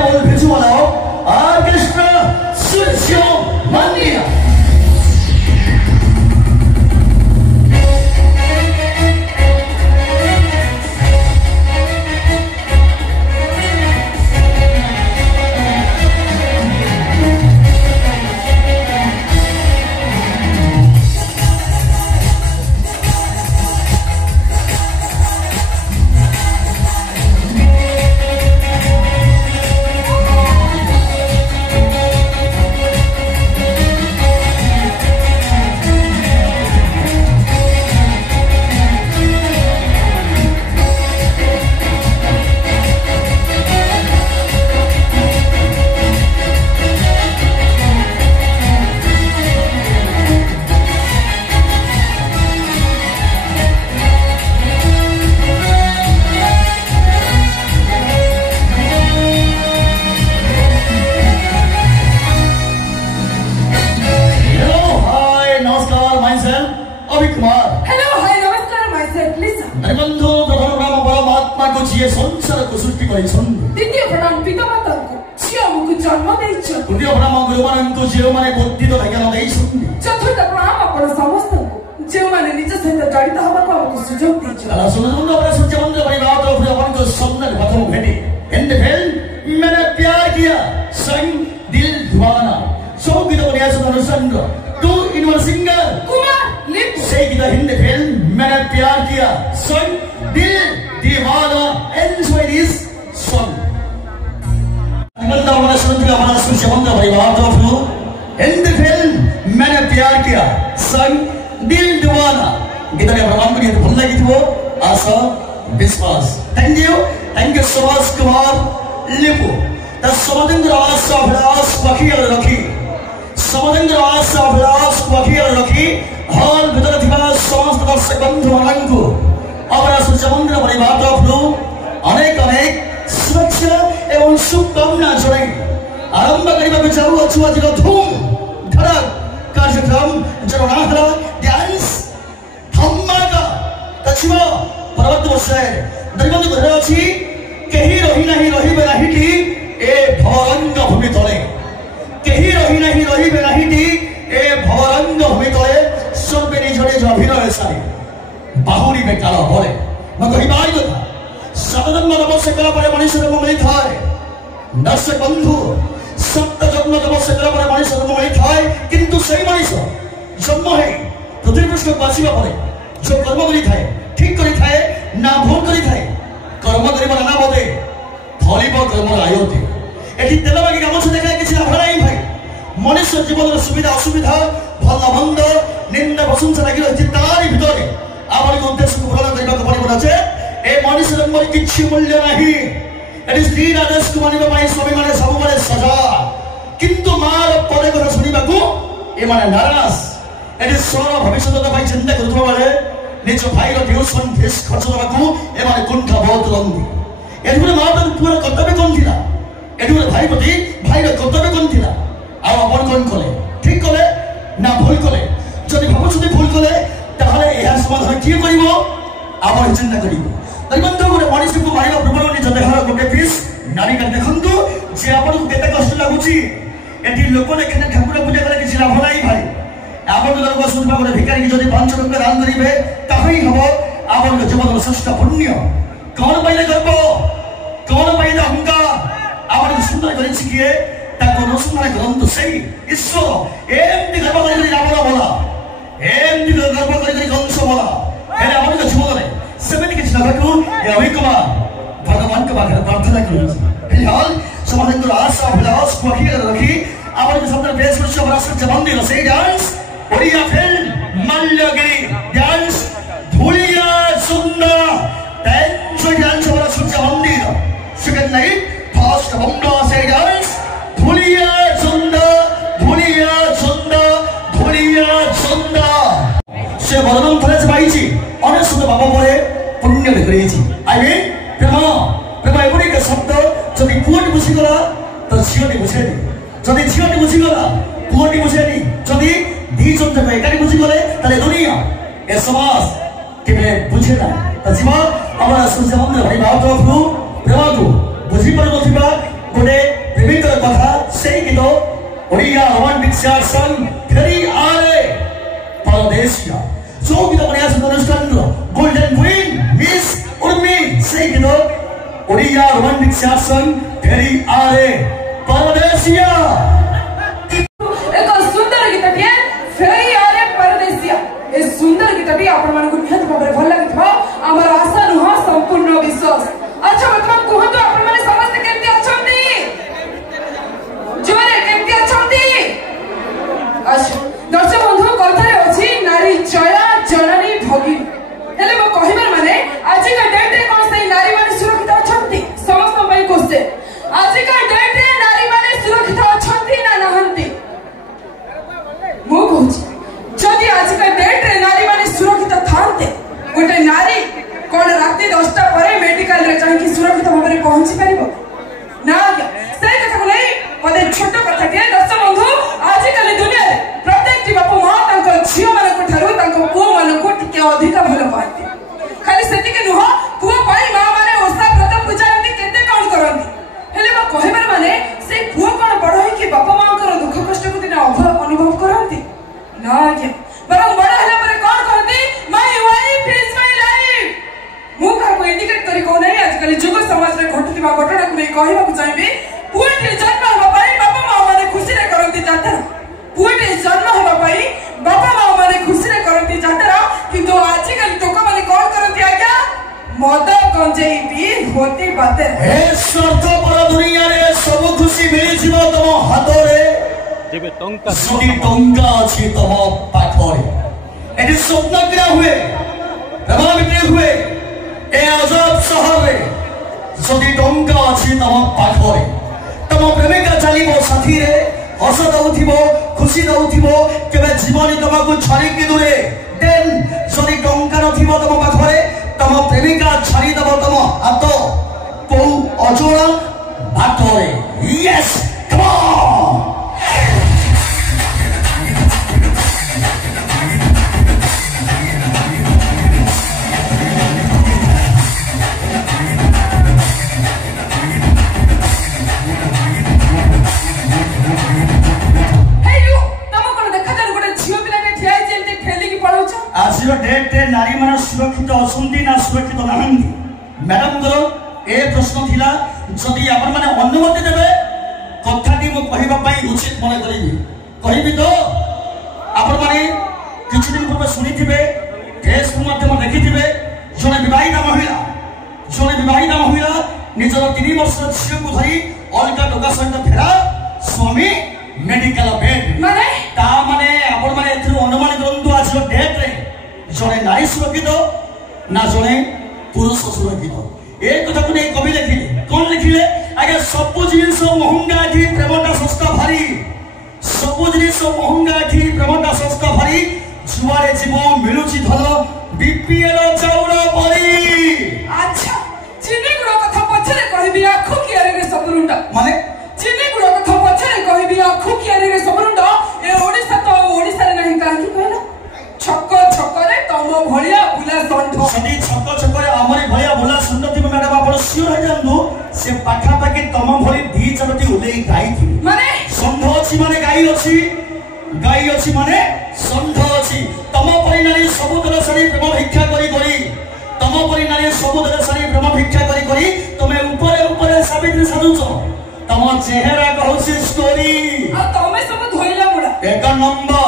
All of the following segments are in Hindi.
incredible visual of Orchestra Surya Mania. द्वितीय प्रणाम पितामाता को झियो मुझे जन्म देइछ तृतीय प्रणाम गुरु मान को झियो माने बुद्धि तो ज्ञान देइछन् चतुर्थ प्रणाम अपन समस्त को जो माने निज सहित जड़ित हवा को हमको सुजोग देइछ अला सुनंद अपने सूर्य मंदिर परिवार तो फिर अपन को सपने प्रथम भेटी इन द फिल्म मैंने प्यार किया संग दिल दीवाना सो गीत बनिया सुन चंद्र two in one singer Kumar लिप से गीत हिंदी फिल्म मैंने प्यार किया संग दिल दीवाना एंजॉय दिस song. हमारा सुनते हमारा सूर्य मंदिर परिवार तो फिर इन द फिल्म मैंने प्यार किया संग दिल दीवाना गीत ने प्रणाम करिए तो भल लगी वो आशा विश्वास thank you so much Kumar Lipu द समंद्र आशा अभिलाष पखियल रखी समंद्र आशा अभिलाष पखियल रखी हॉल भीतर थिबा समस्त दर्शक बंधु मानंकु हमारा सूर्य मंदिर परिवार तो फिर अनेक सुरक्षा एवं शुभकामना जणाई आरंभ करने जाऊ अच्छु आज धूम धड़क कार्यक्रम जनाहरा डांस धमाका तछिबा पर्वत वर्षे दरिबंद घर अछि केही रही नाही रहिबे नाहिटी ए भवरंग भूमि तले केही रही नाही रहिबे नाहिटी ए भवरंग भूमि तले सबे निजरे अभिनय सारी बाहुरी में काला भरे म कहिबाई कथा सतजन्म तपस्या कला पर मनुष्य जन्म मिलता है दर्शक बंधु सप्त जन्म तपस्या कला पर मनुष्य जन्म मिलता है किंतु सही मनुष्य जन्म है पृथ्वी पृष्ठ बासिबा परे जो कर्म करी थाए ठीक करी थाए ना भूल करी थाए कर्म करिबा ना बोदे फलिब कर्म आयोते एठी तेलबागी गामछ देखाय किछि लाभ नाही भाई मनुष्य जीवन सुविधा असुविधा भल मंद निंदा प्रशंसा लागि रहिछि तारि भितरे आमर उद्देश्य को पूर्ण करिबा को पड़िबो जे ए मनुष्य जन्म किछि मूल्य नाही एटी स्त्री आदेश को मानिबा पाई स्वामी माने सब माने सजा किंतु मार पदे को सुनिबा को ए माने नाराज एटी सोर भविष्य तो भाई चिंता करथो माने निज भाई रो ट्यूशन फीस खर्च दबा को ए माने कुंठा बहुत लंबी एटी माने मार तो पूरा कर्तव्य कोन थिला एटी माने भाई प्रति भाई रो कर्तव्य कोन थिला आ अपन कोन कले ठीक कले ना भूल कले जदि भविष्य भूल कले ताहले एहा समाधान की करिवो आपण चिंता करिवो तरिबंध गोटे मनुष्य को मारिबा प्रबल निज देहर गोटे पीस नारी का देखंतु जे आपन को केते कष्ट लागुची एठी लोक ने केने ठाकुर पूजा करे किछि लाभ नाही भाई आपन लोक सुनबा गोटे भिखारी की जदि 5 रुपया दान करिवे ताही हबो आपन के जीवन श्रेष्ठ पुण्य कौन पाइले गर्व कौन पाइले अहंकार आपन सुंदर करि छिकिए ताको न सुंदर करंतु सही ईश्वर एमति गर्व करि रावण बोला एमति गर्व करि कंस बोला हेले आपन के जीवन रे सेमेनी किछि ना को ए अभिकुमार भगवान के बारे प्रार्थना करू फिलहाल समंद्र आशा अभिलाष पखियल रखी आपन के शब्द बेस वर्ष बरस जबंदी रसे डांस ओडिया फिल्म मल्लगिरी डांस धुलिया सुंदर डांस डांस बरस जबंदी सेकंड नाइट फास्ट बंदा से डांस धुलिया सुंदर धुलिया सुंदर धुलिया सुंदर से वर्णन फलेज पाइछि अनेक सुंदर बाबा परे पुण्य करेछि आई मीन प्रेम एवढी के शब्द जदि पुअटी बुझी गला तो झियोटी बुझेनी जदि झियोटी बुझी गला पुअटी बुझेनी जदि दी जन जक एकानी बुझी गले ताले दुनिया ए समाज केबे बुझे ना त जीवन हमरा सूर्य मंदिर भाई भाव तो प्रेम को बुझी पर नथिबा गोटे प्रेमिकर कथा से गीत ओडिया रोमांटिक सैड सॉन्ग फेरी आरे परदेसिया जो गीत बनिया अनुष्ठान गोल्डन क्वीन मिस उर्मी से गीत ओडिया रोमांटिक सैड सॉन्ग फेरी आरे परदेसिया एक सुंदर गीतटिए फेरी आरे परदेसिया ए सुंदर गीतटी आपण मानकु निहत भाबरे भल लागिथबो हमर आशा नुह संपूर्ण विश्वास। अच्छा मतलब कहतो आपण माने समस्त केमति अछंती जोरे केमति अछंती। अच्छा दर्शक बंधु कथारे अछि नारी जया जननी भगी हेले मो कहिबार माने आजि का डेट रे कोन सही नारी माने सुरक्षित अछंती समस्त पई कोसे आजि का डेट रे नारी माने सुरक्षित अछंती ना नहंती मो कहछि जदि आज का डेट रे नारी माने सुरक्षित थांते गोटे नारी कोन राति 10टा परे मेडिकल रे जाई कि सुरक्षित भाबरे पहुंची परिबो ना क्या से कथा को नहीं पदे छोट कथा के दर्शक बंधु आज कल दुनिया रे प्रत्येक जी बापू मां तांको झियो माने को ठारो तांको पुओ माने को टिके अधिक भलो पाते खाली सेति के नुह पुओ पाई मां माने ओसा व्रत पूजा एमती केते कोन करंती हेले बा कहिबार माने से पुओ कोन बड़ होई कि बापा मां कर दुख कष्ट को दिन अनुभव करंती ना क्या बरं बड़ हला परे कोन करंती my wife is my life मु का को इंडिकेट करी को नहीं आजकल जुग समाज रे घटुतिबा घटना को नहीं कहबा को चाहिबे पुटे जन्म होबा पाई बापा मां माने खुशी रे करंती जातर पुटे जन्म होबा पाई बापा मां माने खुशी रे करंती जातर किंतु आजकल लोक माने कोन करंती आज्ञा मद गंजेई भी होती बाते ए स्वार्थ पर दुनिया रे सब खुशी मिली जीवो तम हाथ रे जेबे टंका सदी टंका अछि तम पाखरे एटी स्वप्न किना हुए प्रेम बिक्री हुए ए आजाद शहर रे सदी टंका अछि तम पाखरे तम प्रेमिका चलीबो साथी रे हस दउथिबो खुशी दउथिबो केबे जीवन तमको छाड़ी के दूरे देन सदी टंका नथिबो तम पाखरे तम प्रेमिका छाड़ी दबो तम हाथ को अजोड़ा बाटरे यस कम ऑन आज डेट नारी मान सुरक्षित असुंती ना सुरक्षित नाहंती मैडम करो ए प्रश्न थिला जदि आपण माने अनुमति देबे कथाटी मो कहिबा पई उचित मने करिबी कहिबी तो आपण माने किछ दिन पूर्व सुनिथिबे फेसबुक माध्यम देखिथिबे जने विवाहिता महिला निजर 3 वर्षर झियो को धरी अलगा लोका सहित फेरा स्वामी मेडिकल बेड माने ता माने आपण माने एथु अनुमान करंतु आज डेट रे जने नारी सुरक्षित ना जने पुरुष सुरक्षित एक कथा को नहीं कवि लिखिले कोन लिखिले आगे सब जिनिस महंगा थी प्रेमटा सस्ता भारी सब जिनिस महंगा थी प्रेमटा सस्ता भारी जुआरे जीव मिलुची धल बीपीएल चाउल परी अच्छा चिनी गुड़ा कथा पछरे कहबी आखु कियारे रे सबरुंडा माने चिनी गुड़ा कथा पछरे कहबी आखु कियारे रे सबरुंडा ए ओडिसा तो ओडिसा रे नहीं काहे कहला छक्क छक्करे तम भलिया बुला संठ सदी छक्क छक्करे हमरी भलिया बुला संठ थी मैडम आपण सियोर है जानदु से पाखा पाके तम भली दी चलती उले गाई थी माने संठ अछि माने गाई अछि माने संठ अछि तम परि नारी सबुदर सरी प्रेम भिक्षा करी तम परि नारी सबुदर सरी प्रेम भिक्षा करी तमे ऊपर सावित्री साजुच तम चेहरा कहउसी स्टोरी आ तमे सब धोइला मुडा एक नंबर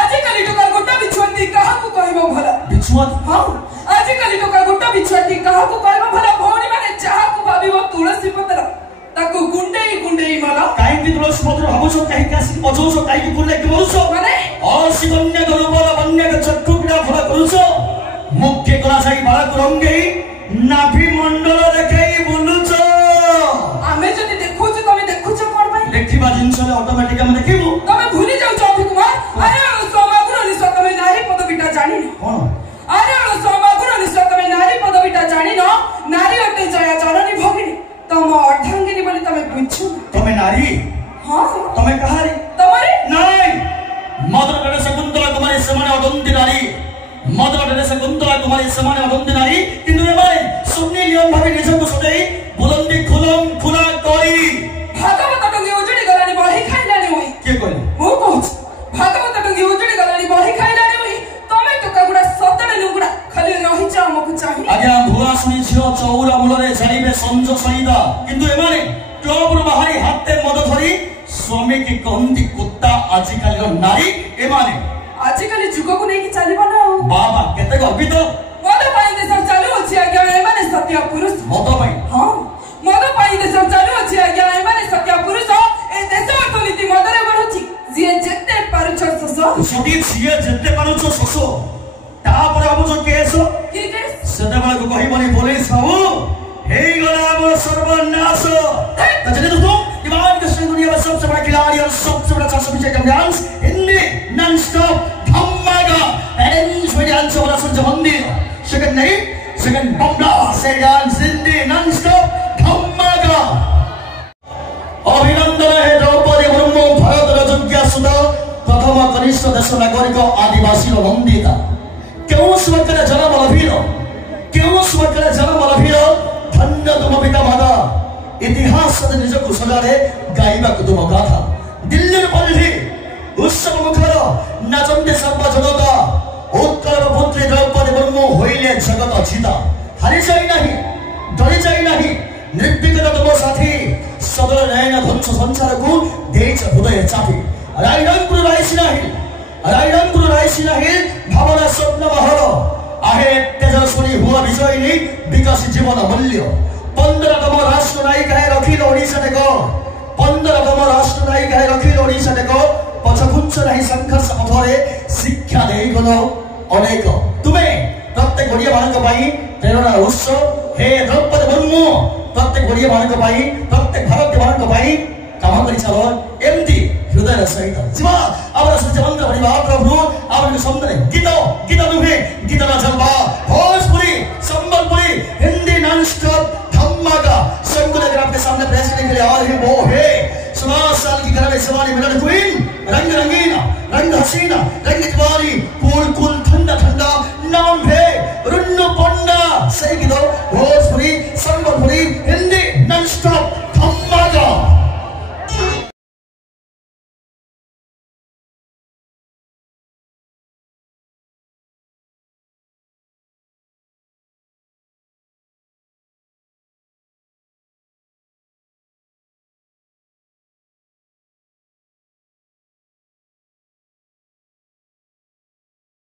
आज कली टका गोटा बिछुआती काहा को कहबो भला बिछुआती हां आज कली टका गोटा बिछुआती काहा को कहबो भला भौणी माने चाहा को भाबिबो तुलसी पत्र ताको गुंडेई माला काई कि तुलसी पत्र हबसो काई कासी पजोसो काई कि कुले कि बोलसो माने असिगन्य गरुबल बन्य चक्कुडा भला करूसो मुख्य कला साई बाला कुरंगेई नाभि मंडल देखाई बोलुचो आमे जदी देखुछ तमे देखुछ कोन भाई देखिबा जिंसले ऑटोमेटिक हम देखिबो तमे भूली जाउ अभी कुमार अरे सोमागुर निस तमे नारी पदविटा जानि न कोन अरे सोमागुर निस तमे नारी पदविटा जानि न नारी अटे जया जननी भगिनी तम अर्धांगिनी बोली तमे बुझछु तमे नारी हां तमे कहारी तमरे नहीं मदर गणेश कुंतला कुमारी समाने अदंती नारी मदर गणेश कुंतला कुमारी समाने अदंती नारी किंतु एबारे सुन्नी लियन भाबे निजको सदै बुलंदी खुलम खुला करी क्लब बाहरी हाथे मद धरी स्वामी की कहती कुत्ता आजिकल नारी एमाने आजिकल जुग को नहीं चलबो ना बाबा केते गभित मद पाई देश चालू अछि आज्ञा एमाने सत्य पुरुष मद पाई हां मद पाई देश चालू अछि आज्ञा एमाने सत्य पुरुष ए देश अर्थनीति मदरे बढुछि जे जेते पारुछ ससो सदी जिए जेते पारुछ ससो तापर हम जो केस की केस सदाबा को कहिबनी पुलिस हौ हे गला अब सर्वनाश तजने दोस्तों दिमाग के संग दुनिया में सबसे बड़ा खिलाड़ी और सबसे बड़ा चांस विजय का डांस हिंदी नॉन स्टॉप धमाका एंड में डांस वाला सुन जमंदी सेकंड नहीं सेकंड बम्बला से डांस हिंदी नॉन स्टॉप धमाका अभिनंदन है द्रौपदी मुर्मू भारत राजज्ञा सुधा प्रथम कनिष्ठ देश नागरिक आदिवासी वंदिता क्यों स्वकरे जन्म लभीर क्यों स्वकरे जन्म लभीर धन्य तुम पिता माता इतिहास निज को सजारे गाइबा तुम गाथा दिल्ली पल्ली उत्सव मुखर नाचंदे सर्व जनता उत्तर पुत्री द्रौपदी मुर्मू होइले जगत चिता हारी जाई नहीं डरी जाई नहीं निर्विघ्न तुम साथी सदर नयन ध्वंस संसार को देच हृदय चापी रायरंगपुर रायसिना हिल भावना स्वप्न महल आहे तेजस्वी हुआ विजयी विकास जीवन मूल्य 15तम राष्ट्र नायिका रखिल ओडिशा देखो 15तम राष्ट्र नायिका रखिल ओडिशा देखो पछघुंच नहीं संघर्ष पथरे शिक्षा देई गलो अनेक तुमे प्रत्येक ओडिया मानक पाई प्रेरणा उत्स हे द्रौपदी मुर्मू प्रत्येक ओडिया मानक पाई प्रत्येक भारतीय मानक पाई काम करि चलो एमती हृदय सहित जीवा आवर सूर्य मंत्र परिवार प्रभु आवर समुद्र गीत नुहे गीत ना जलवा भोजपुरी संबलपुरी हिंदी नॉन स्टॉप धमाका संगुलगर आपके सामने पेश करने के लिए आ रही वो है 16 साल की घर में सवारी मिलन क्वीन रंग रंगीना रंग हसीना रंग जवानी कूल कूल ठंडा ठंडा नाम है रुन्नु पंडा सही की दो